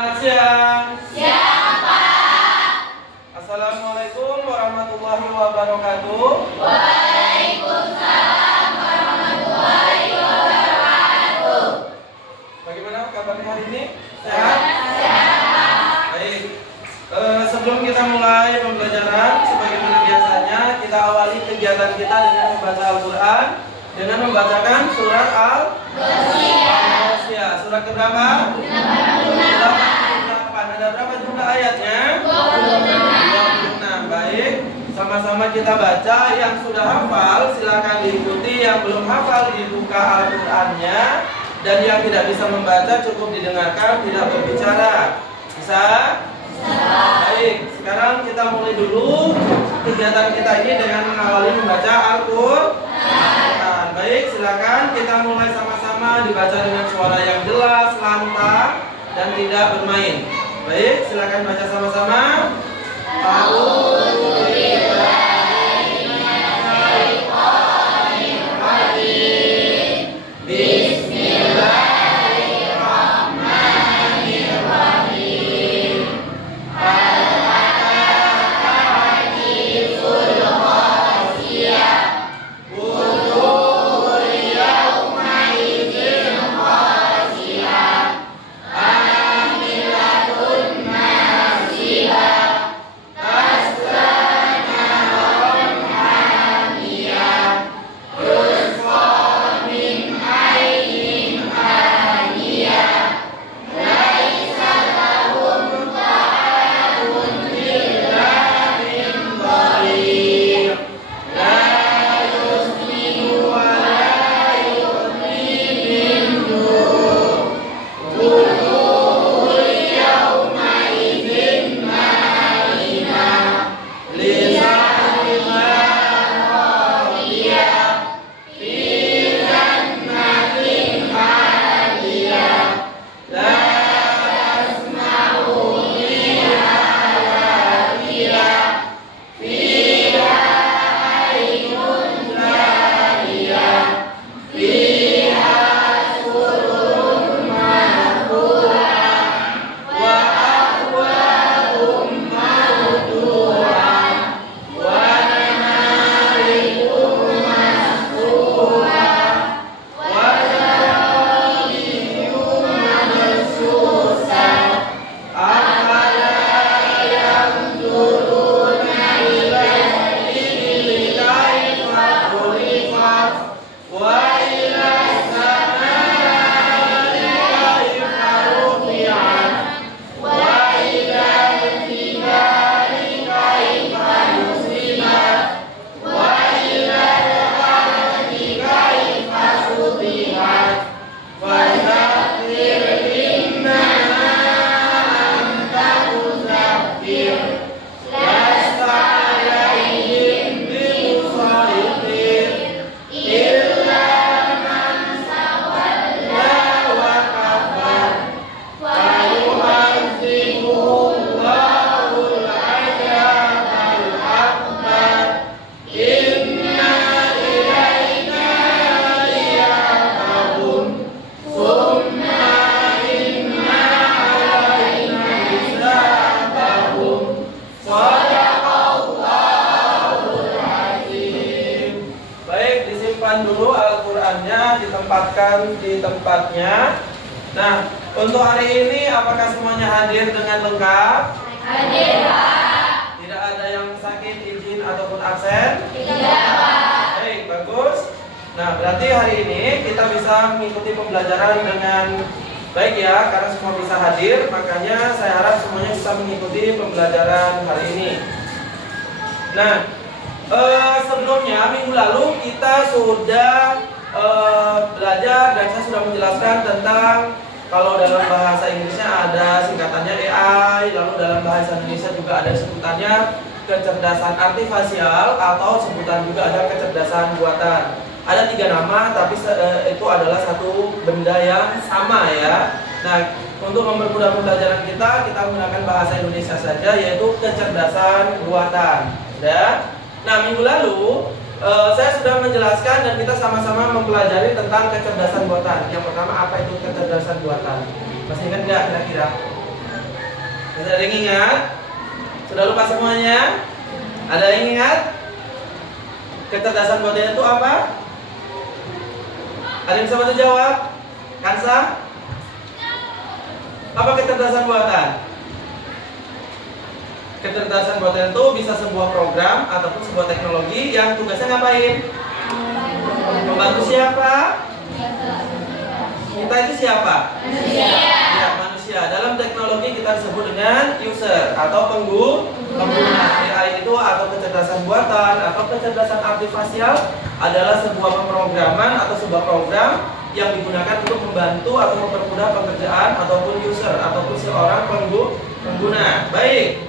Selamat siang. Siang, Pak. Assalamualaikum warahmatullahi wabarakatuh. Waalaikumsalam warahmatullahi wabarakatuh. Bagaimana kabarnya hari ini? Sehat? Sehat. Baik. Sebelum kita mulai pembelajaran, sebagaimana biasanya kita awali kegiatan kita dengan membaca Al-Quran dengan membacakan surat Al-Ghasyiyah. Surat keberapa? 88. Ada berapa jumlah ayatnya? 26. Baik. Sama-sama kita baca. Yang sudah hafal silakan diikuti. Yang belum hafal dibuka Al-Qur'annya. Dan yang tidak bisa membaca cukup didengarkan, tidak berbicara. Bisa? Baik. Sekarang kita mulai dulu kegiatan kita ini dengan mengawali membaca Al-Qur'an. Baik, silakan kita mulai sama-sama, dibaca dengan suara yang jelas, lantang, dan tidak bermain. Baik, silakan baca sama-sama. Dulu Al-Qur'annya ditempatkan di tempatnya. Nah, untuk hari ini apakah semuanya hadir dengan lengkap? Hadir, Pak. Tidak ada yang sakit, izin ataupun absen? Tidak, Pak. Baik, bagus. Nah, berarti hari ini kita bisa mengikuti pembelajaran dengan baik ya, karena semua bisa hadir. Makanya saya harap semuanya bisa mengikuti pembelajaran hari ini. Nah, sebelumnya minggu lalu kita sudah belajar dan saya sudah menjelaskan tentang kalau dalam bahasa Inggrisnya ada singkatannya AI, lalu dalam bahasa Indonesia juga ada sebutannya kecerdasan artifisial atau sebutan juga ada kecerdasan buatan. Ada 3 nama tapi itu adalah satu benda yang sama ya. Nah, untuk mempermudah pembelajaran kita menggunakan bahasa Indonesia saja yaitu kecerdasan buatan. Ya. Nah, minggu lalu saya sudah menjelaskan dan kita sama-sama mempelajari tentang kecerdasan buatan. Yang pertama, apa itu kecerdasan buatan? Masih ingat nggak kira-kira? Ada yang ingat? Sudah lupa semuanya? Ada yang ingat? Kecerdasan buatan itu apa? Ada yang bisa bantu jawab? Kansa? Apa kecerdasan buatan? Kecerdasan buatan itu bisa sebuah program ataupun sebuah teknologi yang tugasnya ngapain? Membantu siapa? Kita itu siapa? Ya, manusia. Dalam teknologi kita disebut dengan user atau pengguna. AI itu atau kecerdasan buatan atau kecerdasan artifisial adalah sebuah pemrograman atau sebuah program yang digunakan untuk membantu atau mempermudah pekerjaan ataupun user ataupun seorang pengguna. Baik.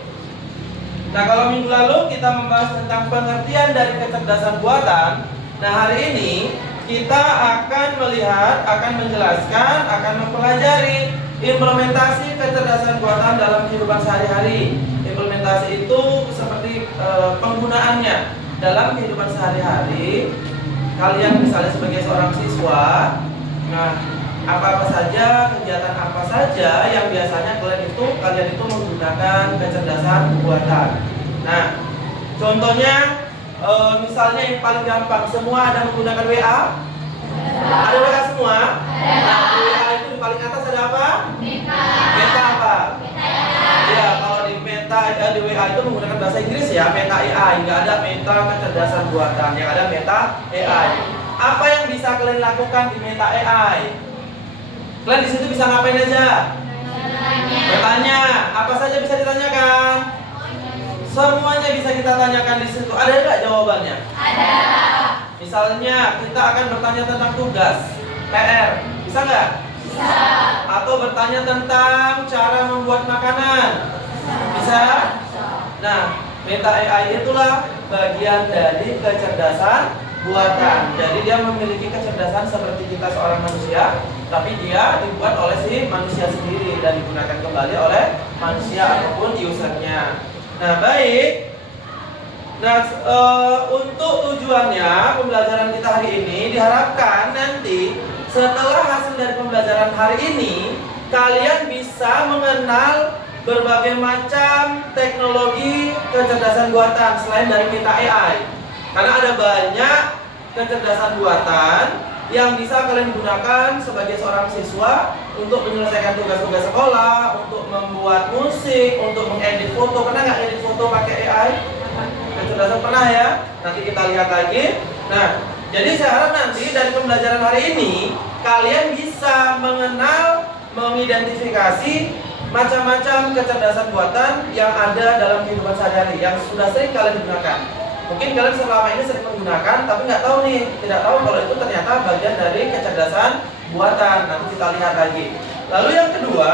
Nah, kalau minggu lalu kita membahas tentang pengertian dari kecerdasan buatan. Nah, hari ini kita akan melihat, akan menjelaskan, akan mempelajari implementasi kecerdasan buatan dalam kehidupan sehari-hari. Implementasi itu seperti penggunaannya dalam kehidupan sehari-hari. Kalian misalnya sebagai seorang siswa, nah apa-apa saja, kegiatan apa saja yang biasanya kalian itu menggunakan kecerdasan buatan. Nah, contohnya misalnya yang paling gampang, semua ada menggunakan WA? Ada WA semua? Nah, di WA itu di paling atas ada apa? Meta apa? Ya, kalau di di WA itu menggunakan bahasa Inggris ya, Meta AI, nggak ada Meta kecerdasan buatan, yang ada Meta AI. Apa yang bisa kalian lakukan di Meta AI? Kalian di situ bisa ngapain aja? Bertanya. Apa saja bisa ditanyakan? Semuanya bisa kita tanyakan di situ. Ada nggak jawabannya? Ada. Misalnya kita akan bertanya tentang tugas, PR, bisa nggak? Bisa. Atau bertanya tentang cara membuat makanan, bisa? Nah, Meta AI itulah bagian dari kecerdasan buatan. Jadi dia memiliki kecerdasan seperti kita seorang manusia, tapi dia dibuat oleh si manusia sendiri dan digunakan kembali oleh manusia ataupun usernya. Nah, baik. Nah, untuk tujuannya pembelajaran kita hari ini diharapkan nanti setelah hasil dari pembelajaran hari ini kalian bisa mengenal berbagai macam teknologi kecerdasan buatan selain dari Meta AI. Karena ada banyak kecerdasan buatan yang bisa kalian gunakan sebagai seorang siswa untuk menyelesaikan tugas-tugas sekolah, untuk membuat musik, untuk mengedit foto. Pernah nggak edit foto pakai AI? Kecerdasan pernah ya? Nanti kita lihat lagi. Nah, jadi saya harap nanti dari pembelajaran hari ini kalian bisa mengenal, mengidentifikasi macam-macam kecerdasan buatan yang ada dalam kehidupan sehari-hari yang sudah sering kalian gunakan. Mungkin kalian selama ini sering menggunakan, tapi nggak tahu nih, tidak tahu kalau itu ternyata bagian dari kecerdasan buatan. Nanti kita lihat lagi. Lalu yang kedua,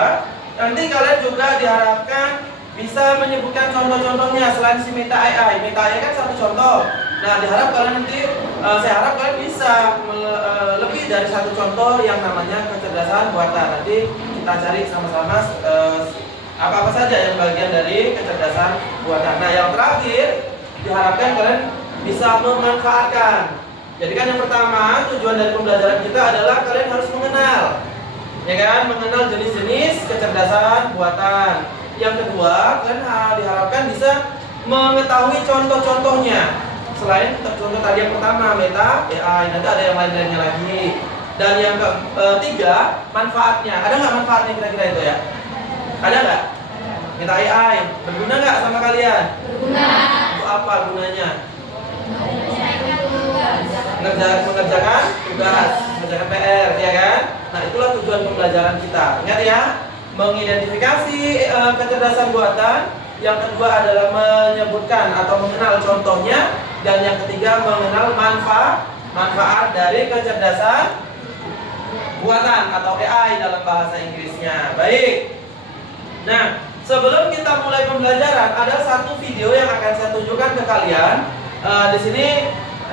nanti kalian juga diharapkan bisa menyebutkan contoh-contohnya selain si Meta AI. Meta AI kan satu contoh. Nah, diharap kalian nanti, saya harap kalian bisa lebih dari satu contoh yang namanya kecerdasan buatan. Nanti kita cari sama-sama apa-apa saja yang bagian dari kecerdasan buatan. Nah, yang terakhir diharapkan kalian bisa memanfaatkan. Jadi kan yang pertama tujuan dari pembelajaran kita adalah kalian harus mengenal, ya kan, mengenal jenis-jenis kecerdasan buatan. Yang kedua, kalian diharapkan bisa mengetahui contoh-contohnya. Selain contoh tadi yang pertama Meta AI, nanti ada yang lain-lainnya lagi. Dan yang ketiga, manfaatnya. Ada nggak manfaatnya kira-kira itu ya? Ada nggak? Meta AI berguna nggak sama kalian? Berguna. Untuk apa gunanya? Mengerjakan tugas, mengerjakan PR, ya kan? Nah, itulah tujuan pembelajaran kita. Ingat ya, mengidentifikasi kecerdasan buatan. Yang kedua adalah menyebutkan atau mengenal contohnya. Dan yang ketiga mengenal manfaat dari kecerdasan buatan atau AI dalam bahasa Inggrisnya. Baik. Nah, sebelum kita mulai pembelajaran, ada satu video yang akan saya tunjukkan ke kalian. Di sini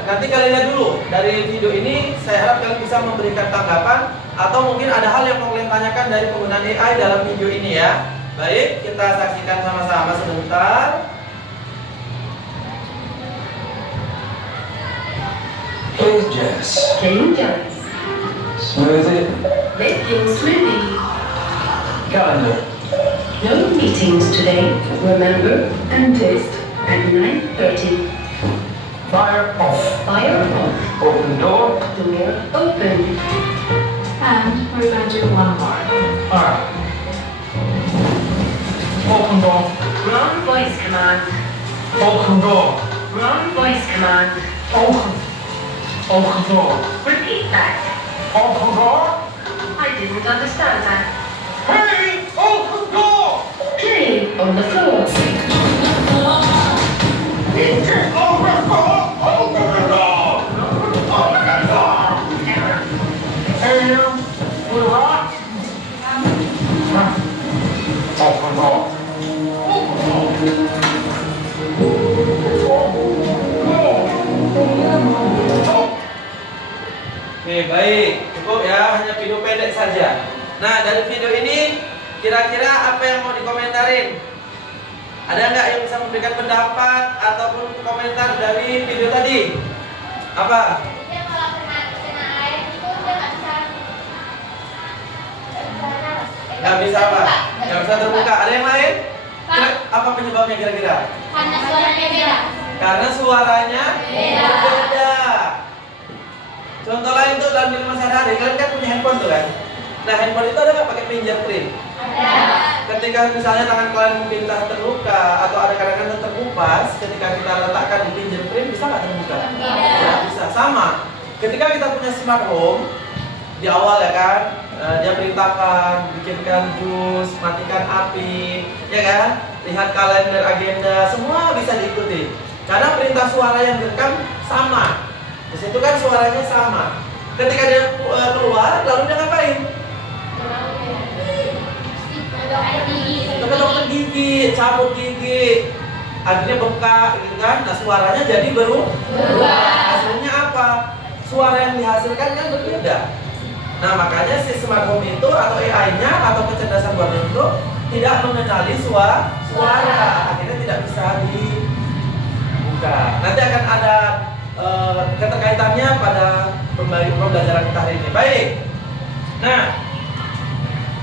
nanti kalian lihat dulu. Dari video ini saya harap kalian bisa memberikan tanggapan atau mungkin ada hal yang mau kalian tanyakan dari penggunaan AI dalam video ini ya. Baik, kita saksikan sama-sama sebentar. Changes. Smoothie. Make your smoothie. Calendar. No meetings today. Remember, dentist at 9:30. Fire off. Fire off. Open door. Door open. And we're going to do one more. Alright. Open door. Wrong voice command. Open door. Wrong voice command. Open. Open door. Repeat that. Open door. I didn't understand that. Hey! Open door! Play on the floor. Open door! Open the door! Open the door! Hey you! We're right. Open door. Oke, baik. Cukup ya, hanya video pendek saja. Nah, dari video ini kira-kira apa yang mau dikomentarin? Ada nggak yang bisa memberikan pendapat ataupun komentar dari video tadi? Apa? Dia kalau kena air itu dia Nggak bisa apa? Nggak bisa terbuka. Ada yang lain? Apa penyebabnya kira-kira? Karena suaranya beda. Karena suaranya Beda. berbeda. Contoh lain tuh dalam film sehari-hari, kalian kan punya handphone tuh kan? Nah, handphone itu ada nggak pakai fingerprint? Ada. Ketika misalnya tangan kalian mungkin entah terluka atau ada kadang-kadang terkupas, ketika kita letakkan di fingerprint bisa nggak terbuka? Tidak. Nggak bisa. Sama. Ketika kita punya smart home di awal ya kan, dia perintahkan bikinkan jus, matikan api, ya kan? Lihat kalender, agenda, semua bisa diikuti. Karena perintah suara yang direkam sama. Di situ kan suaranya sama. Ketika dia keluar, lalu dia ngapain? Ke dokter gigi, cabut gigi, akhirnya bengkak, gitu kan? Nah suaranya jadi berubah. Hasilnya apa? Suara yang dihasilkan kan berbeda. Nah makanya si smart home itu atau AI-nya atau kecerdasan buatan itu tidak mengenali suara, akhirnya tidak bisa dibuka. Nanti akan ada keterkaitannya pada pembelajaran kita hari ini. Baik. Nah,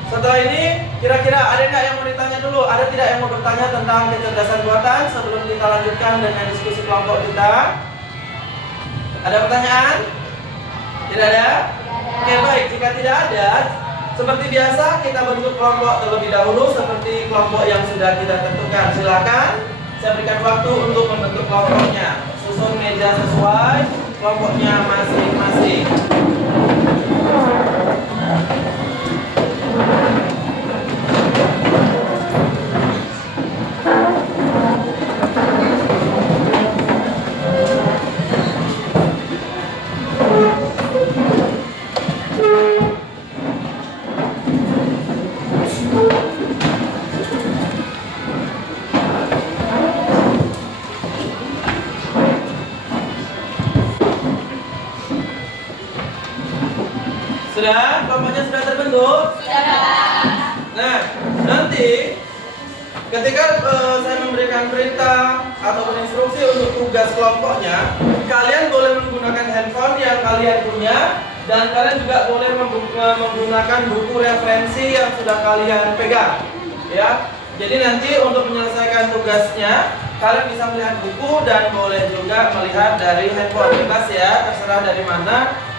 setelah ini kira-kira ada nggak yang mau ditanya dulu? Ada tidak yang mau bertanya tentang kecerdasan buatan sebelum kita lanjutkan dengan diskusi kelompok kita? Ada pertanyaan? Tidak ada? Oke, baik. Jika tidak ada, seperti biasa kita bentuk kelompok terlebih dahulu seperti kelompok yang sudah kita tentukan. Silakan, saya berikan waktu untuk membentuk kelompoknya. Susun meja sesuai kelompoknya masing-masing. Sudah? Kelompoknya sudah terbentuk? Nah, nanti ketika saya memberikan perintah ataupun instruksi untuk tugas kelompoknya, kalian boleh menggunakan handphone yang kalian punya dan kalian juga boleh menggunakan buku referensi yang sudah kalian pegang, ya. Jadi nanti untuk menyelesaikan tugasnya, kalian bisa melihat buku dan boleh juga melihat dari handphone, bebas ya, terserah dari mana.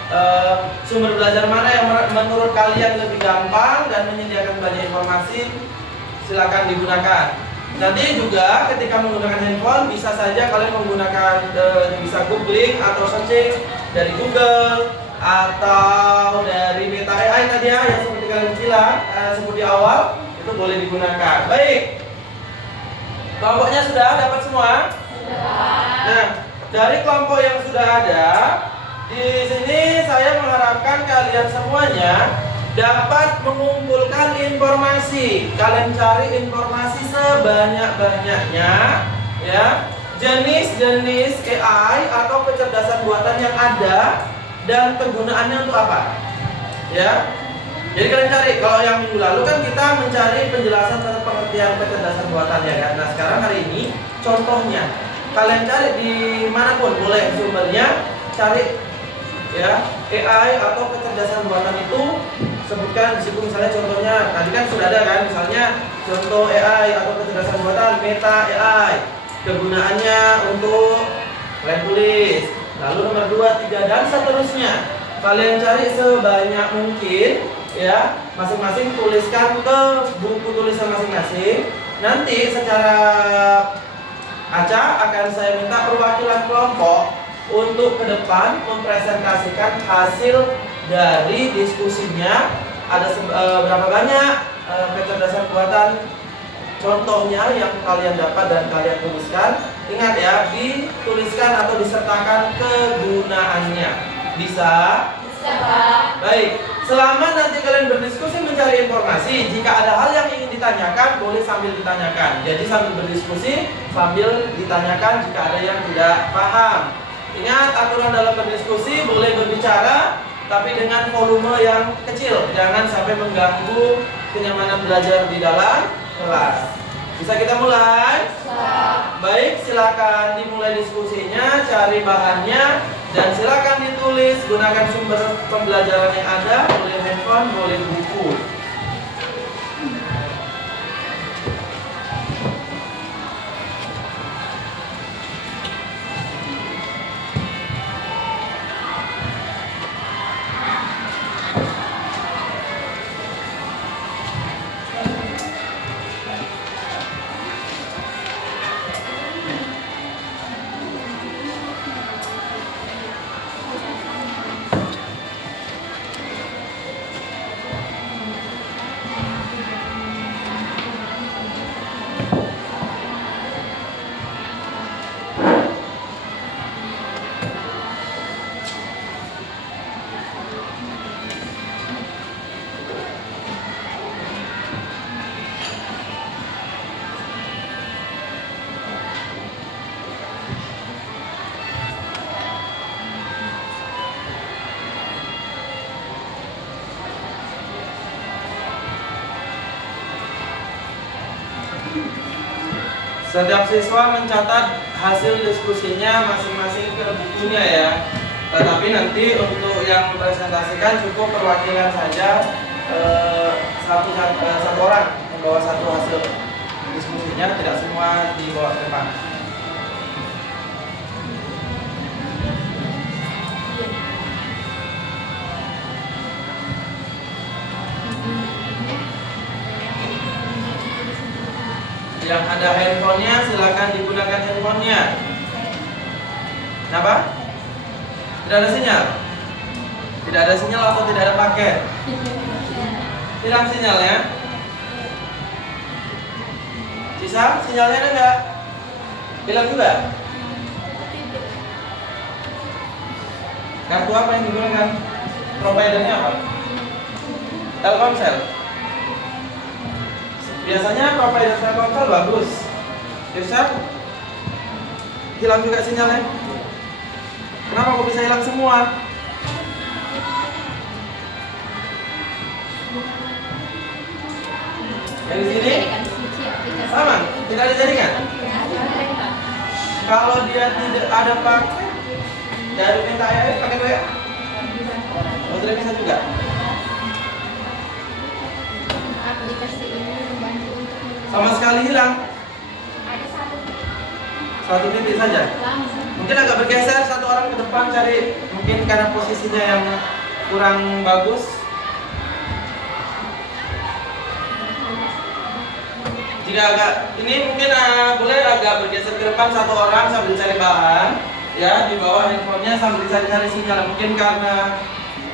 Sumber belajar mana yang menurut kalian lebih gampang dan menyediakan banyak informasi, silakan digunakan. Nanti juga ketika menggunakan handphone bisa saja kalian menggunakan bisa googling atau searching dari Google atau dari Meta AI tadi ya, yang seperti kalian bilang sebut di awal, itu boleh digunakan. Baik, kelompoknya sudah dapat semua? Nah, dari kelompok yang sudah ada, di sini saya mengharapkan kalian semuanya dapat mengumpulkan informasi. Kalian cari informasi sebanyak-banyaknya, ya. Jenis-jenis AI atau kecerdasan buatan yang ada dan kegunaannya untuk apa, ya. Jadi kalian cari. Kalau yang minggu lalu kan kita mencari penjelasan tentang pengertian kecerdasan buatan, ya kan. Nah sekarang hari ini contohnya. Kalian cari di manapun boleh sumbernya, cari ya AI atau kecerdasan buatan itu sebutkan di situ misalnya contohnya. Tadi kan sudah ada kan, misalnya contoh AI atau kecerdasan buatan Meta AI. Kegunaannya untuk kalian tulis. Lalu nomor 2, 3 dan seterusnya. Kalian cari sebanyak mungkin ya, masing-masing tuliskan ke buku tulisan masing-masing. Nanti secara acak akan saya minta perwakilan kelompok untuk ke depan mempresentasikan hasil dari diskusinya. Ada berapa banyak kecerdasan buatan contohnya yang kalian dapat dan kalian tuliskan. Ingat ya, dituliskan atau disertakan kegunaannya. Bisa? Bisa, Pak. Baik, selama nanti kalian berdiskusi mencari informasi, jika ada hal yang ingin ditanyakan, boleh sambil ditanyakan. Jadi sambil berdiskusi, sambil ditanyakan jika ada yang tidak paham. Ingat, aturan dalam berdiskusi boleh berbicara, tapi dengan volume yang kecil. Jangan sampai mengganggu kenyamanan belajar di dalam kelas. Bisa kita mulai? Baik, silakan dimulai diskusinya, cari bahannya, dan silakan ditulis. Gunakan sumber pembelajaran yang ada, boleh handphone, boleh buku. Setiap siswa mencatat hasil diskusinya masing-masing ke bukunya ya. Tetapi nanti untuk yang mempresentasikan cukup perwakilan saja, satu orang membawa satu hasil diskusinya, tidak semua dibawa ke depan. Yang ada handphonenya silakan digunakan handphonenya. Kenapa? Tidak ada sinyal? Tidak ada sinyal atau tidak ada paket? Hilang sinyalnya? Sisa sinyalnya ada nggak? Hilang juga? Kartu apa yang digunakan? Providernya apa? Telkomsel. Biasanya provider Telkomsel bagus. Yusuf, hilang juga sinyalnya. Kenapa kok bisa hilang semua? Yang di sini sama, tidak ada jaringan. Kalau dia tidak ada paket dari minta ya, pakai WA. Oh, tidak bisa juga. Aplikasi ini membantu untuk Sama sekali hilang. ada Satu titik saja. langsung. Mungkin agak bergeser satu orang ke depan cari, mungkin karena posisinya yang kurang bagus. Jika agak ini mungkin boleh agak bergeser ke depan satu orang sambil cari bahan, ya di bawah handphonenya sambil cari-cari sinyal. Mungkin karena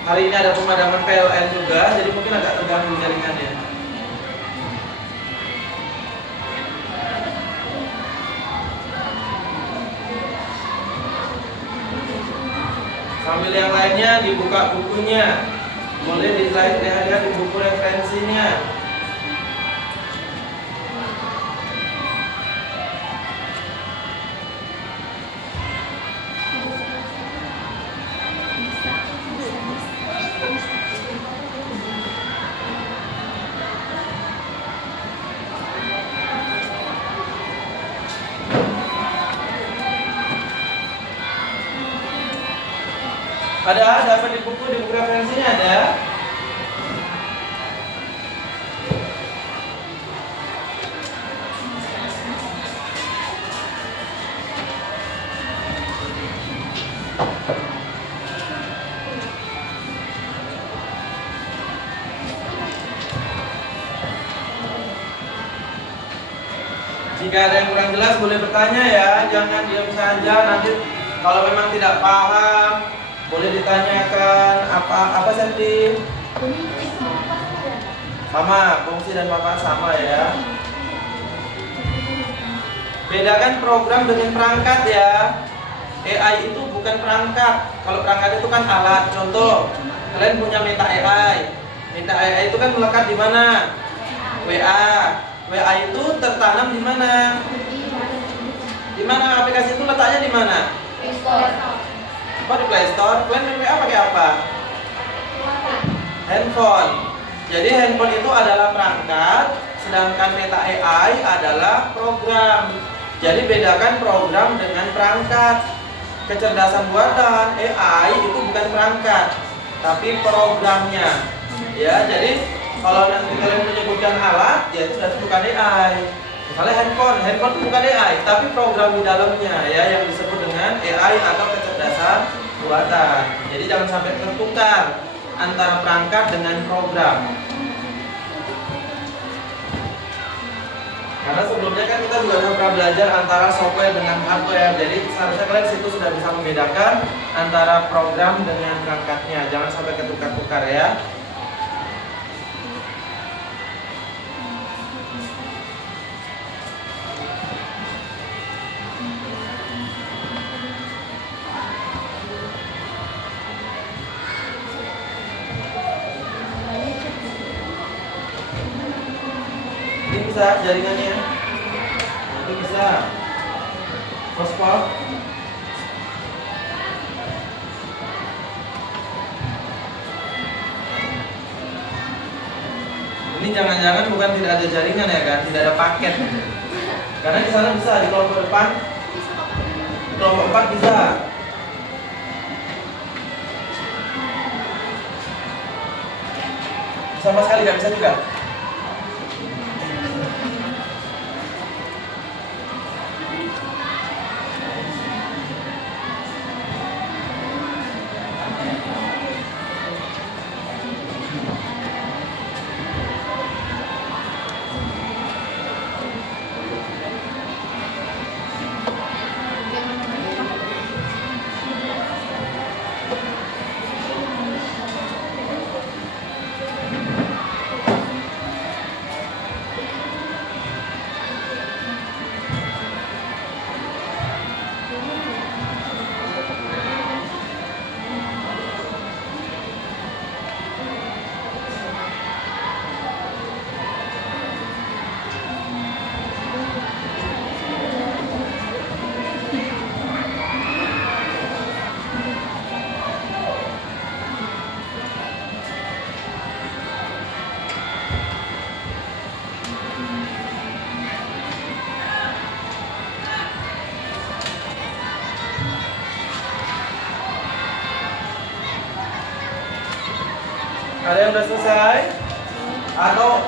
hari ini ada pemadaman PLN juga, jadi mungkin agak terganggu jaringannya. Sambil yang lainnya dibuka bukunya, boleh dilihat di buku referensinya. Ada di buku referensinya ada. Jika ada yang kurang jelas boleh bertanya ya, jangan diam saja. Nanti kalau memang tidak paham boleh ditanyakan. Apa Santi? Sama, fungsi dan manfaat sama ya. Bedakan program dengan perangkat ya. AI itu bukan perangkat. Kalau perangkat itu kan alat. Contoh, kalian punya Meta AI. Meta AI itu kan melekat di mana? WA. WA itu tertanam di mana? Di mana aplikasi itu letaknya di mana? Oh, di Play Store. Kalian main WA pakai apa? Handphone. Jadi handphone itu adalah perangkat, sedangkan Meta AI adalah program. Jadi bedakan program dengan perangkat. Kecerdasan buatan AI itu bukan perangkat, tapi programnya. Ya, jadi kalau nanti kalian menyebutkan alat, ya itu berarti bukan AI. Misalnya handphone itu bukan AI, tapi program di dalamnya ya yang disebut dengan AI atau kecerdasan buatan. Jadi jangan sampai tertukar antara perangkat dengan program. Karena sebelumnya kan kita juga sudah pernah belajar antara software dengan hardware. Jadi seharusnya kalian situ sudah bisa membedakan antara program dengan perangkatnya. Jangan sampai ketukar-tukar ya. Ini bisa jaringannya, ini bisa pospol. Ini jangan-jangan bukan tidak ada jaringan ya kan, tidak ada paket. Karena di sana bisa, di kelompok depan, di kelompok 4 bisa. Sama sekali nggak bisa juga. Ada yang sudah selesai? Atau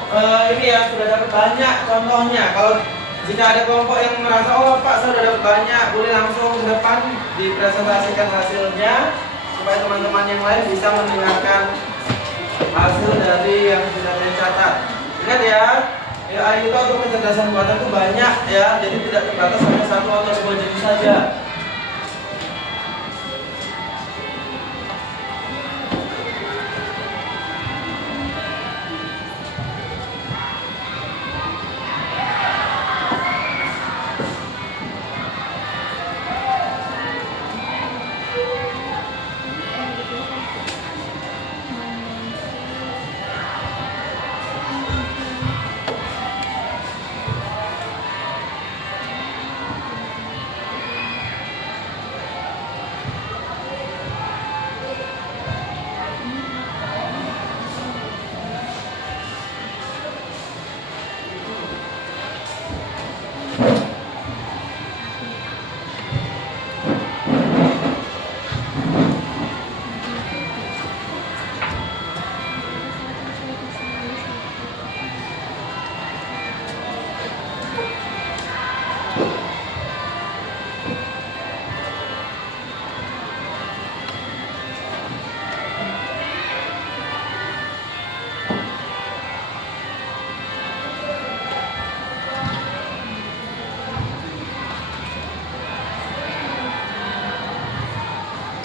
ini ya sudah dapat banyak contohnya. Kalau jika ada kelompok yang merasa oh Pak saya sudah dapat banyak, boleh langsung ke depan dipresentasikan hasilnya supaya teman-teman yang lain bisa mendengarkan hasil dari yang sudah dicatat. Ingat ya, AI itu atau kecerdasan buatan itu banyak ya, jadi tidak terbatas hanya satu atau dua jenis saja.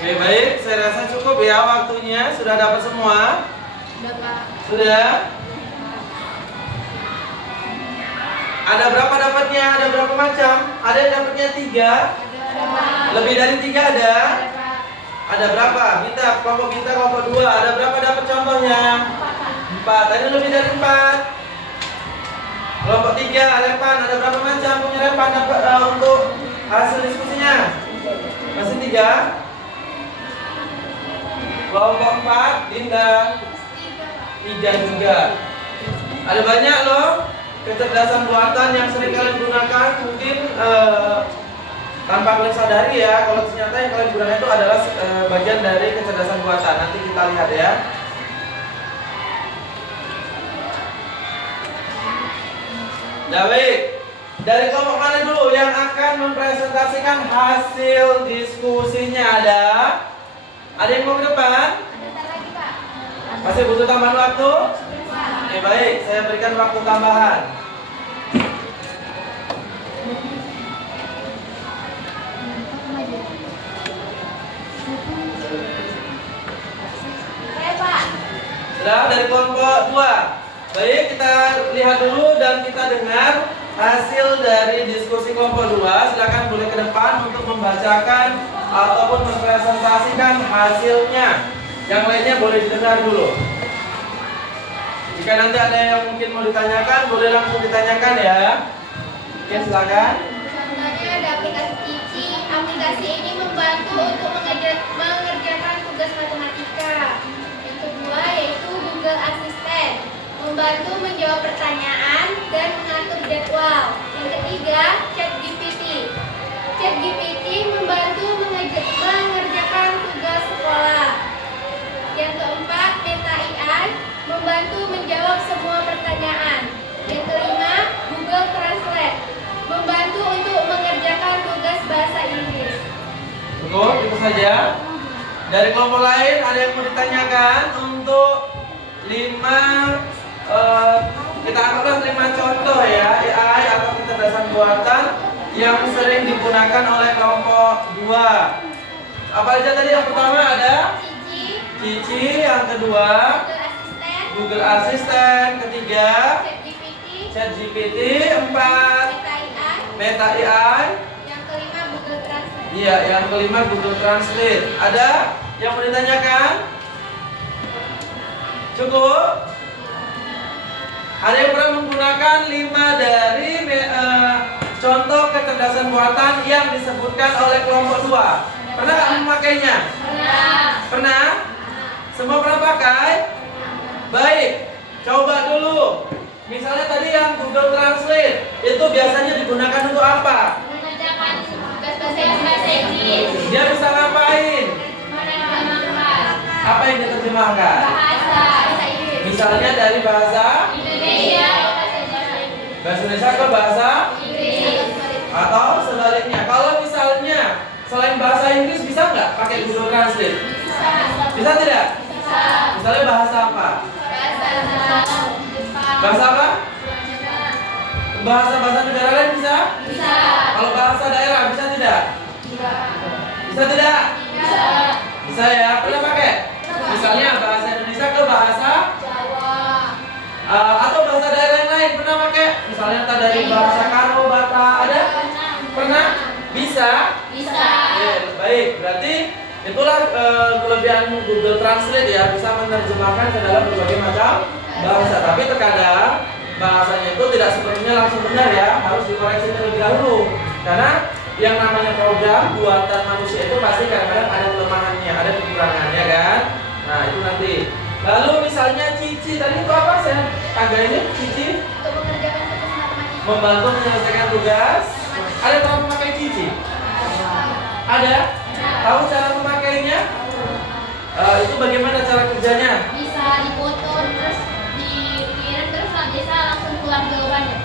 Oke, baik. Saya rasa cukup ya waktunya. Sudah dapat semua? Udah, Pak. Sudah? Ada berapa dapatnya? Ada berapa macam? Ada yang dapatnya 3? Ada, Pak. Lebih dari 3 ada? Ada, Pak. Ada berapa? Kelompok Bintang, kelompok 2. Ada berapa dapat contohnya? 4. Tadi lebih dari 4. Kelompok 3, Repan. Ada berapa macam punya Repan dapat untuk hasil diskusinya? Masih 3? Kelompok 4, Dinda. 3 juga. Ada banyak loh kecerdasan buatan yang sering kalian gunakan. Mungkin tanpa kalian sadari ya, kalau ternyata yang kalian gunakan itu adalah bagian dari kecerdasan buatan. Nanti kita lihat ya. Nah, baik. Dari kelompok mana dulu yang akan mempresentasikan hasil diskusinya? Ada yang mau ke depan? Bentar lagi, Pak. Masih butuh tambahan waktu? Pak. Oke, baik. Saya berikan waktu tambahan. Pak. Sudah dari kelompok 2. Baik, kita lihat dulu dan kita dengar hasil dari diskusi kelompok 2. Silakan boleh ke depan untuk membacakan ataupun mempresentasikan hasilnya. Yang lainnya boleh didengar dulu. Jika nanti ada yang mungkin mau ditanyakan, boleh langsung ditanyakan ya. Oke, silakan. Contohnya ada aplikasi Cici. Aplikasi ini membantu untuk mengerjakan tugas matematika. Yang kedua yaitu Google Assistant, membantu menjawab pertanyaan dan mengatur jadwal. Yang ketiga, ChatGPT. ChatGPT membantu mengerjakan tugas sekolah. Yang keempat, Meta AI, membantu menjawab semua pertanyaan. Yang kelima, Google Translate, membantu untuk mengerjakan tugas bahasa Inggris. Cukup, itu saja. Dari kelompok lain ada yang mau ditanyakan untuk 5 kita anggaplah 5 contoh ya AI atau kecerdasan buatan yang sering digunakan oleh kelompok 2. Apa aja tadi? Yang pertama ada Cici, yang kedua Google Assistant, ketiga ChatGPT, 4 Meta AI, yang kelima Google Translate. iya, yang kelima Google Translate. Ada yang mau ditanyakan? Cukup? Ada yang pernah menggunakan 5 dari contoh kecerdasan buatan yang disebutkan oleh kelompok 2? Pernah nggak memakainya? Pernah? Semua pernah pakai? Baik, coba dulu. Misalnya tadi yang Google Translate itu biasanya digunakan untuk apa? Mengerjakan tugas bahasa Inggris. Dia bisa ngapain? Menerjemahkan Apa yang diterjemahkan? bahasa Inggris. Misalnya dari bahasa Indonesia Indonesia ke bahasa Inggris. atau sebaliknya. Kalau misalnya selain bahasa Inggris bisa nggak pakai Google Translate? Bisa tidak? Bisa. Misalnya bahasa apa? Bahasa Jepang. Bahasa apa? Bahasa negara lain bisa? Bisa. Kalau bahasa daerah bisa tidak? Bisa tidak? Bisa. Bisa ya. Pernah pakai? Misalnya bahasa Indonesia ke bahasa Jawa. atau bahasa daerah yang lain pernah pakai? Misalnya entah dari bahasa Karo, Batak, ada? Pernah? Bisa? Bisa. Oke, baik. Berarti itulah kelebihan Google Translate ya, bisa menerjemahkan ke dalam berbagai macam bahasa. Tapi terkadang bahasanya itu tidak sepenuhnya langsung benar ya, harus dikoreksi terlebih dahulu. Karena yang namanya program buatan manusia itu pasti kadang-kadang ada kelemahannya, ada kekurangannya kan. Nah itu nanti. Lalu misalnya Cici tadi itu apa saya tangga ini? Cici Untuk mengerjakan tugas matematika. membantu menyelesaikan tugas. Ada yang pernah memakai Cici? Ada? Tahu cara memakainya? Itu bagaimana cara kerjanya? Bisa dipoto terus dikirim terus bisa langsung pulang jawabannya.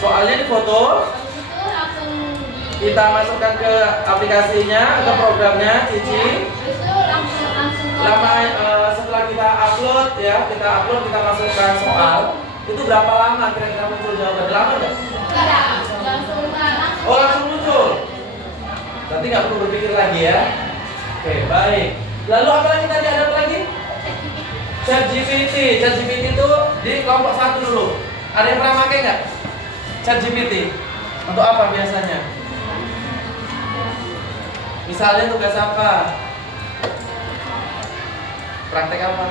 Soalnya di foto, Habis itu langsung kita masukkan ke aplikasinya, ke programnya Cici. Habis itu langsung Lama setelah kita upload ya, kita masukkan soal. Itu berapa lama kira-kira muncul jawaban? Lama nggak? Enggak, langsung Oh langsung muncul. Berarti nggak perlu berpikir lagi ya. Oke, baik. Lalu apa lagi tadi, ada apa lagi? ChatGPT. ChatGPT itu di kelompok 1 dulu. Ada yang pernah pakai nggak? ChatGPT. Untuk apa biasanya? Misalnya tugas apa? Praktek apa?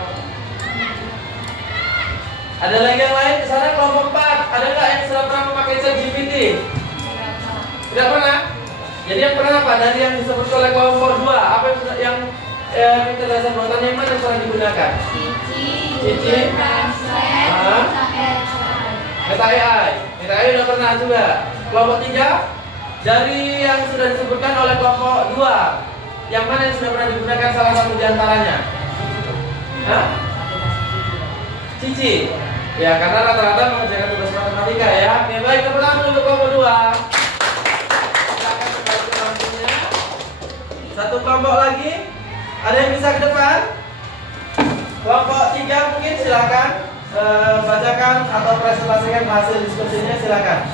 Ada lagi yang lain? Misalnya kelompok 4. Ada nggak yang sudah pernah memakai ChatGPT? Tidak pernah? Jadi yang pernah apa? Dari yang disebut oleh kelompok 2. Apa yang kecerdasan buatan yang mana yang pernah digunakan? Cici, Translate, Meta AI. Meta AI udah pernah juga. Kelompok 3 dari yang sudah disebutkan oleh kelompok 2. Yang mana yang sudah pernah digunakan salah satu di antaranya? Hah? Cici. Ya, karena rata-rata mengerjakan tugas matematika ya. Oke, baik, tepuk tangan untuk kelompok 2. Silakan kembali ke lampunya. Satu kelompok lagi. Ada yang bisa ke depan? Kelompok 3 mungkin silakan bacakan atau presentasikan hasil diskusinya, silakan.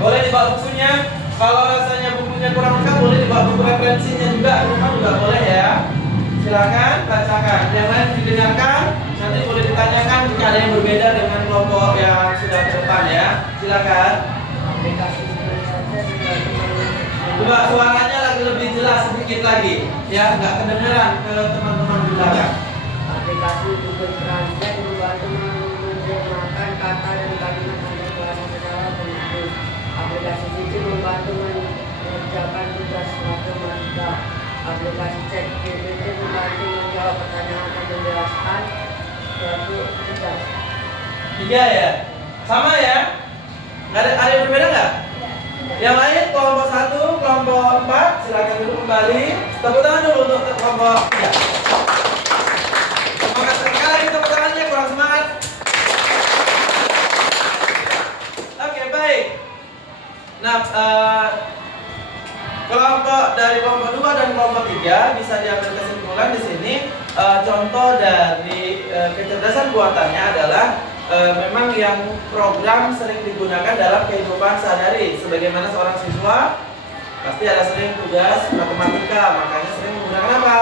Boleh dibawa bukunya. Kalau rasanya bukunya kurang lengkap, boleh dibawa buku referensinya juga, rumah juga boleh ya. Silakan bacakan. Yang lain didengarkan. Nanti boleh ditanyakan jika ada yang berbeda dengan kelompok yang sudah ke depan ya. Silakan. Coba suaranya lagi lebih jelas sedikit lagi, ya, nggak kedengeran ke teman-teman di belakang. Aplikasi Google Translate membantu menerjemahkan kata dan kalimat antar bahasa secara otomatis. Aplikasi Cici membantu mengerjakan tugas matematika. Aplikasi ChatGPT membantu menjawab pertanyaan dan menjelaskan suatu tugas. 3 ya, sama ya. Nggak ada yang berbeda nggak? Yang lain kelompok 1, kelompok 4 silakan dulu kembali. Tepuk tangan dulu untuk kelompok 3. Semangat sekali lagi tepuk tangannya, kurang semangat. Oke, baik. Nah, kelompok dari kelompok 2 dan kelompok 3 bisa diambil kesimpulan di sini. Contoh dari kecerdasan buatannya adalah memang yang program sering digunakan dalam kehidupan sehari-hari. Sebagaimana seorang siswa pasti ada sering tugas matematika, makanya sering menggunakan apa?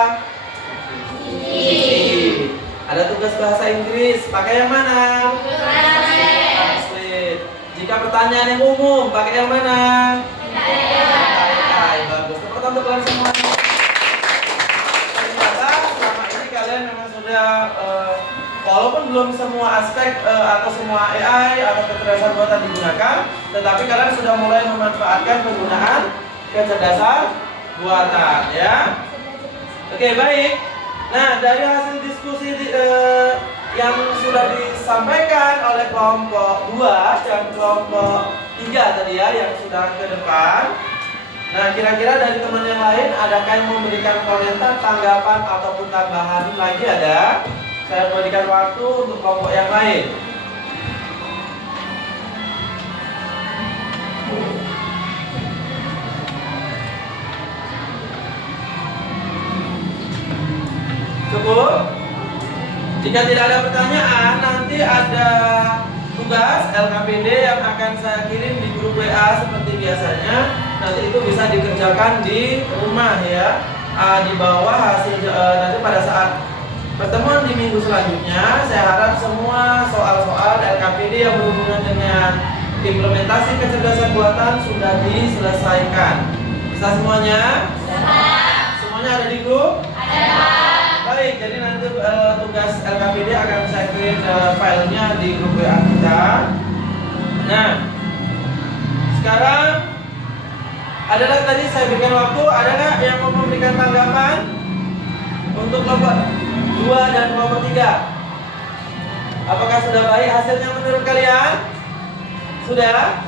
Cici. Ada tugas bahasa Inggris, pakai yang mana? Translate. Jika pertanyaan yang umum, pakai yang mana? Bagus. Tepuk tangan untuk kalian semua. Ternyata selama ini kalian memang sudah walaupun belum semua aspek atau semua AI atau kecerdasan buatan digunakan, tetapi kalian sudah mulai memanfaatkan penggunaan kecerdasan buatan ya. Oke, baik. Nah, dari hasil diskusi yang sudah disampaikan oleh kelompok 2 dan kelompok 3 tadi ya yang sudah ke depan. Nah, kira-kira dari teman yang lain adakah yang memberikan komentar, tanggapan ataupun tambahan lagi ada? Saya berikan waktu untuk kelompok yang lain. Cukup? Jika tidak ada pertanyaan, nanti ada tugas LKPD yang akan saya kirim di grup WA seperti biasanya. Nanti itu bisa dikerjakan di rumah ya. Di bawah hasil nanti pada saat pertemuan di minggu selanjutnya, saya harap semua soal-soal LKPD yang berhubungan dengan implementasi kecerdasan buatan sudah diselesaikan. Bisa semuanya? Semuanya ada di grup? Ada. Baik, jadi nanti tugas LKPD akan saya kirim filenya di grup WA kita. Nah, sekarang adalah tadi saya berikan waktu. Ada nggak yang mau memberikan tanggapan untuk kelompok 2 dan kelompok 3? Apakah sudah baik hasilnya menurut kalian? Sudah?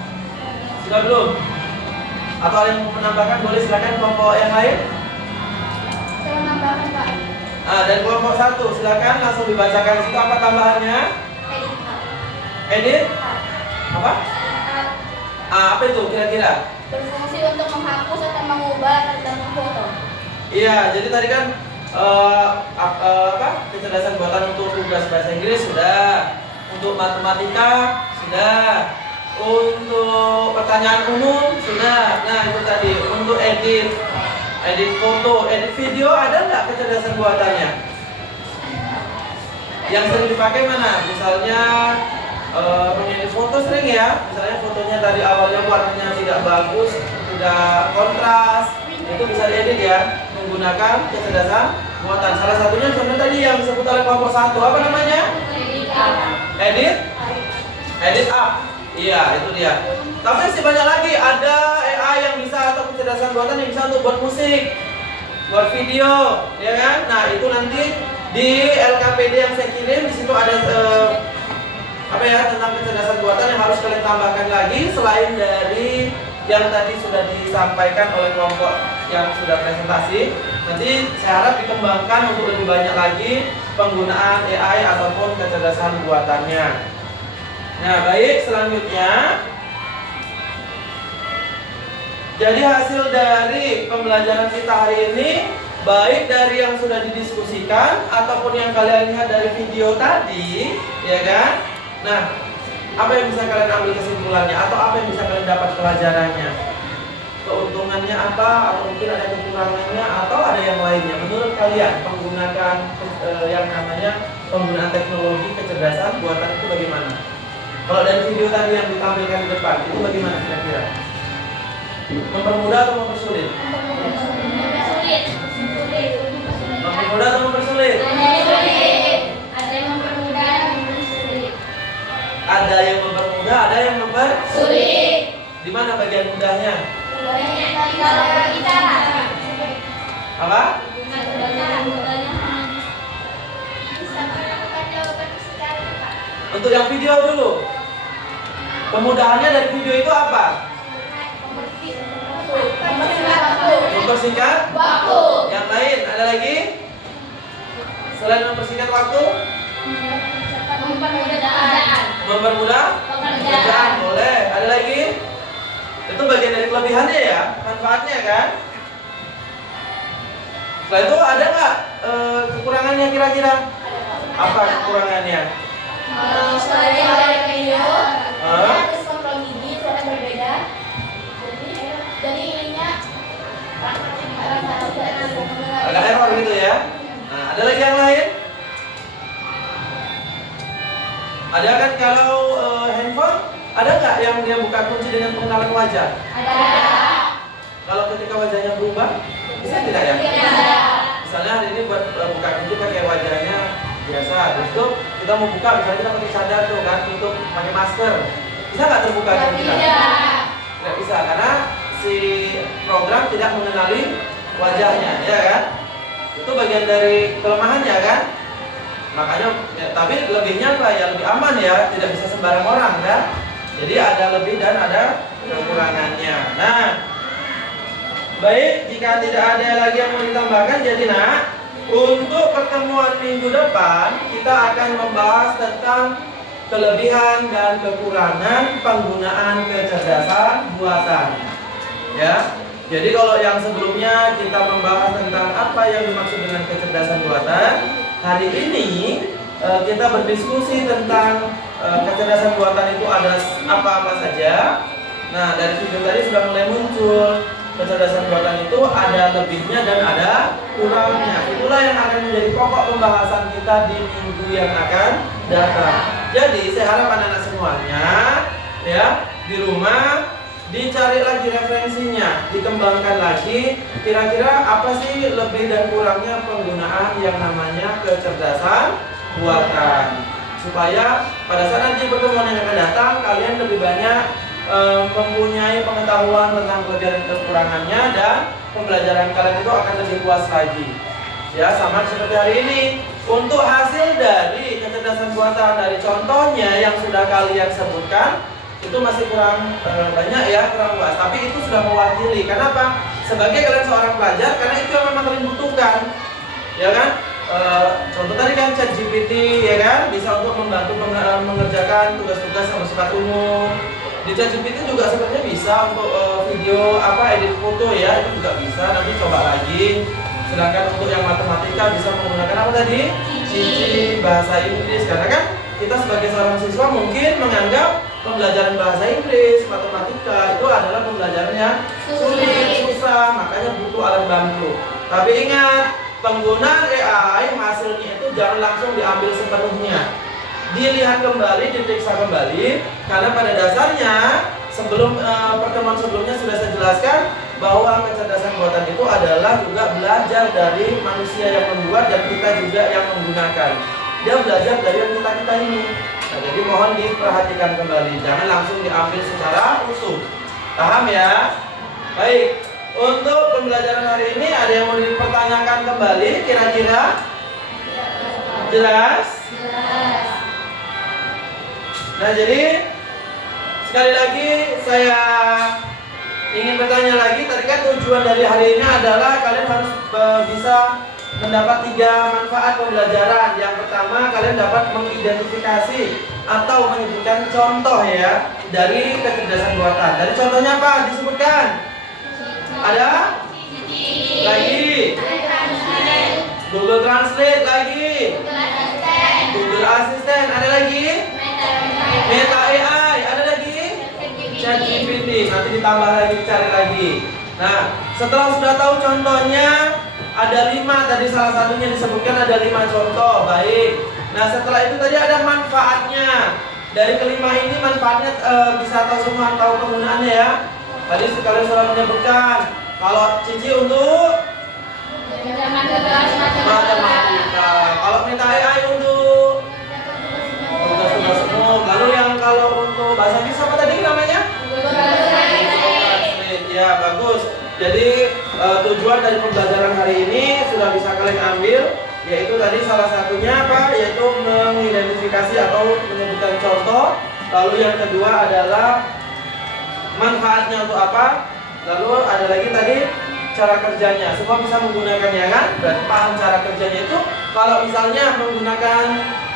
Sudah belum? Atau ada yang mau menambahkan? Boleh silakan kelompok yang lain. Saya menambahkan, Pak. Dan kelompok 1 silakan langsung dibacakan situ apa tambahannya? Edit? Apa? Apa itu kira-kira? Berfungsi untuk menghapus atau mengubah dalam foto. Iya, jadi tadi kan kecerdasan buatan untuk tugas bahasa Inggris sudah, untuk matematika sudah, untuk pertanyaan umum sudah. Nah, itu tadi untuk edit edit foto, edit video, ada nggak kecerdasan buatannya? Yang sering dipakai mana? Misalnya mengedit foto sering ya. Misalnya fotonya dari awalnya warnanya tidak bagus, tidak kontras, itu bisa diedit ya menggunakan kecerdasan buatan. Salah satunya contoh tadi yang disebut oleh kelompok 1, apa namanya? Edit up. Iya, itu dia. Tapi masih banyak lagi, ada AI yang bisa atau kecerdasan buatan yang bisa untuk buat musik, buat video, ya kan? Nah, itu nanti di LKPD yang saya kirim, di situ ada tentang kecerdasan buatan yang harus kalian tambahkan lagi selain dari yang tadi sudah disampaikan oleh kelompok yang sudah presentasi. Nanti saya harap dikembangkan untuk lebih banyak lagi penggunaan AI ataupun kecerdasan buatannya. Nah, baik, selanjutnya. Jadi hasil dari pembelajaran kita hari ini, baik dari yang sudah didiskusikan ataupun yang kalian lihat dari video tadi, ya kan? Nah, apa yang bisa kalian ambil kesimpulannya atau apa yang bisa kalian dapat pelajarannya? Keuntungannya apa, atau mungkin ada kekurangannya, atau ada yang lainnya? Menurut kalian menggunakan yang namanya penggunaan teknologi kecerdasan buatan itu bagaimana? Kalau dari video tadi yang ditampilkan di depan, itu bagaimana kira-kira? Mempermudah atau mempersulit? Mempermudah atau mempersulit? Ada yang mempermudah, ada yang mempersulit. Ada yang mempermudah, ada yang mempersulit. Di mana bagian mudahnya? Kalau berbicara. Apa? Bisa melakukan jawaban secara cepat. Untuk yang video dulu. Kemudahannya dari video itu apa? Mempersingkat waktu. Yang lain ada lagi? Selain mempersingkat waktu, Mempermudah pekerjaan. mempermudah pekerjaan, boleh. Ada lagi? Itu bagian dari kelebihannya ya, manfaatnya kan? Setelah itu ada nggak kekurangannya kira-kira? Apa kekurangannya? Selain dari video, Hah? ada kontrol gigi itu akan berbeda. Jadi ininya Agak error gitu ya. Nah, ada lagi yang lain? Ada kan kalau handphone, ada nggak yang dia buka kunci dengan pengenalan wajah? Ada. Kalau ketika wajahnya berubah, bisa tidak ya? Misalnya hari ini buat buka kunci pakai wajahnya biasa, terus tuh kita mau buka, misalnya kita pakai cadar tuh kan, tutup pakai masker, bisa nggak terbuka kira-kira? Nggak bisa, karena si program tidak mengenali wajahnya, ya kan? Itu bagian dari kelemahannya kan? Makanya, ya, tapi lebihnya apa ya? Lebih aman ya, tidak bisa sembarang orang kan? Jadi ada lebih dan ada kekurangannya. Nah, baik, jika tidak ada lagi yang mau ditambahkan, jadi nak, untuk pertemuan minggu depan kita akan membahas tentang kelebihan dan kekurangan penggunaan kecerdasan buatan. Ya, jadi kalau yang sebelumnya kita membahas tentang apa yang dimaksud dengan kecerdasan buatan, hari ini kita berdiskusi tentang kecerdasan buatan itu ada apa-apa saja. Nah, dari video tadi sudah mulai muncul kecerdasan buatan itu ada lebihnya dan ada kurangnya. Itulah yang akan menjadi pokok pembahasan kita di minggu yang akan datang. Jadi saya harap anak-anak semuanya ya di rumah dicari lagi referensinya, dikembangkan lagi kira-kira apa sih lebih dan kurangnya penggunaan yang namanya kecerdasan buatan, supaya pada saat nanti pertemuan yang akan datang kalian lebih banyak mempunyai pengetahuan tentang kelebihan dan kekurangannya, dan pembelajaran kalian itu akan lebih luas lagi. Ya, sama seperti hari ini. Untuk hasil dari kecerdasan buatan dari contohnya yang sudah kalian sebutkan itu masih kurang banyak ya, kurang luas. Tapi itu sudah mewakili. Kenapa? Sebagai kalian seorang pelajar, karena itu yang memang kalian butuhkan, ya kan? Contoh tadi kan ChatGPT, ya kan, bisa untuk membantu mengerjakan tugas-tugas yang bersifat umum. Di ChatGPT juga sebenarnya bisa untuk video edit foto ya, itu juga bisa. Nanti coba lagi. Sedangkan untuk yang matematika bisa menggunakan apa tadi? Cici, bahasa Inggris. Karena kan kita sebagai seorang siswa mungkin menganggap pembelajaran bahasa Inggris, matematika itu adalah pembelajaran yang sulit, susah, makanya butuh alat membantu. Tapi ingat, penggunaan AI hasilnya itu jangan langsung diambil sepenuhnya. Dilihat kembali, diperiksa kembali, karena pada dasarnya sebelum pertemuan sebelumnya sudah saya jelaskan bahwa kecerdasan buatan itu adalah juga belajar dari manusia yang membuat dan kita juga yang menggunakan. Dia belajar dari yang kita ini. Nah, jadi mohon diperhatikan kembali, jangan langsung diambil secara utuh. Paham ya? Baik, untuk pembelajaran hari ini ada yang mau dipertanyakan kembali kira-kira? Jelas? Jelas. Nah, jadi sekali lagi saya ingin bertanya lagi. Tadi kan tujuan dari hari ini adalah kalian harus bisa mendapat 3 manfaat pembelajaran. Yang pertama, kalian dapat mengidentifikasi atau menyebutkan contoh ya dari kecerdasan buatan. Dari contohnya apa? Disebutkan. Ada? Lagi. Google Translate lagi. Google Assistant. Ada lagi? Meta AI. Ada lagi? ChatGPT. Nanti ditambah lagi, cari lagi. Nah, setelah sudah tahu contohnya, ada 5 tadi, salah satunya disebutkan ada 5 contoh. Baik. Nah, setelah itu tadi ada manfaatnya. Dari kelima ini manfaatnya bisa tahu semua, tahu penggunaannya ya. Tadi sekalian sudah menyebutkan. Kalau Cici untuk matematika. Kalau Meta AI untuk tugas-tugas umum. Lalu yang kalau untuk bahasa Inggris apa tadi namanya? Ya, bagus. Jadi tujuan dari pembelajaran hari ini sudah bisa kalian ambil, yaitu tadi salah satunya apa? Yaitu mengidentifikasi atau menyebutkan contoh. Lalu yang kedua adalah manfaatnya untuk apa? Lalu ada lagi tadi cara kerjanya. Semua bisa menggunakannya kan? Berarti paham cara kerjanya itu. Kalau misalnya menggunakan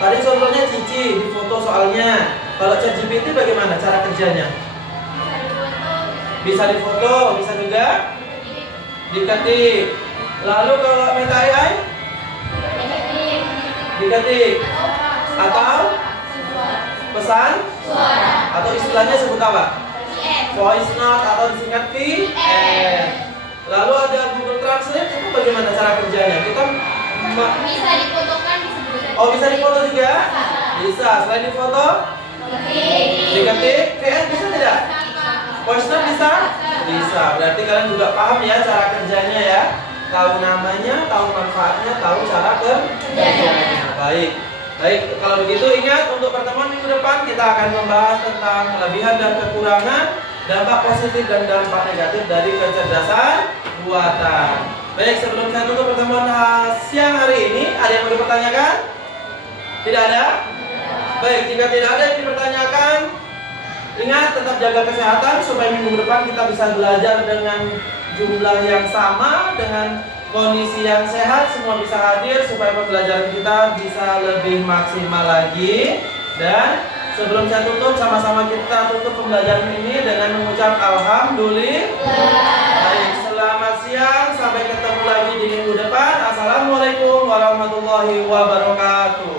tadi contohnya Cici di foto soalnya. Kalau ChatGPT bagaimana cara kerjanya? Bisa difoto, bisa juga diketik. Lalu kalau Meta AI diketik atau pesan atau istilahnya sebut apa? Voice note atau disingkat VN. Lalu ada Google Translate, itu bagaimana cara kerjanya? Kita bisa difotokan, bisa juga. oh, bisa difoto juga? Bisa. Selain difoto, diketik, VN bisa tidak? Voice note bisa? Bisa. Berarti kalian juga paham ya cara kerjanya ya. Tahu namanya, tahu manfaatnya, tahu cara kerjanya. Baik. Baik, kalau begitu ingat untuk pertemuan minggu depan kita akan membahas tentang kelebihan dan kekurangan, dampak positif dan dampak negatif dari kecerdasan buatan. Baik, sebelum saya tutup pertemuan siang hari ini, ada yang mau dipertanyakan? Tidak ada? Baik, jika tidak ada yang dipertanyakan, ingat tetap jaga kesehatan supaya minggu depan kita bisa belajar dengan jumlah yang sama, dengan kondisi yang sehat, semua bisa hadir supaya pembelajaran kita bisa lebih maksimal lagi. Dan sebelum saya tutup, sama-sama kita tutup pembelajaran ini dengan mengucap alhamdulillah. Baik, selamat siang, sampai ketemu lagi di minggu depan. Assalamualaikum warahmatullahi wabarakatuh.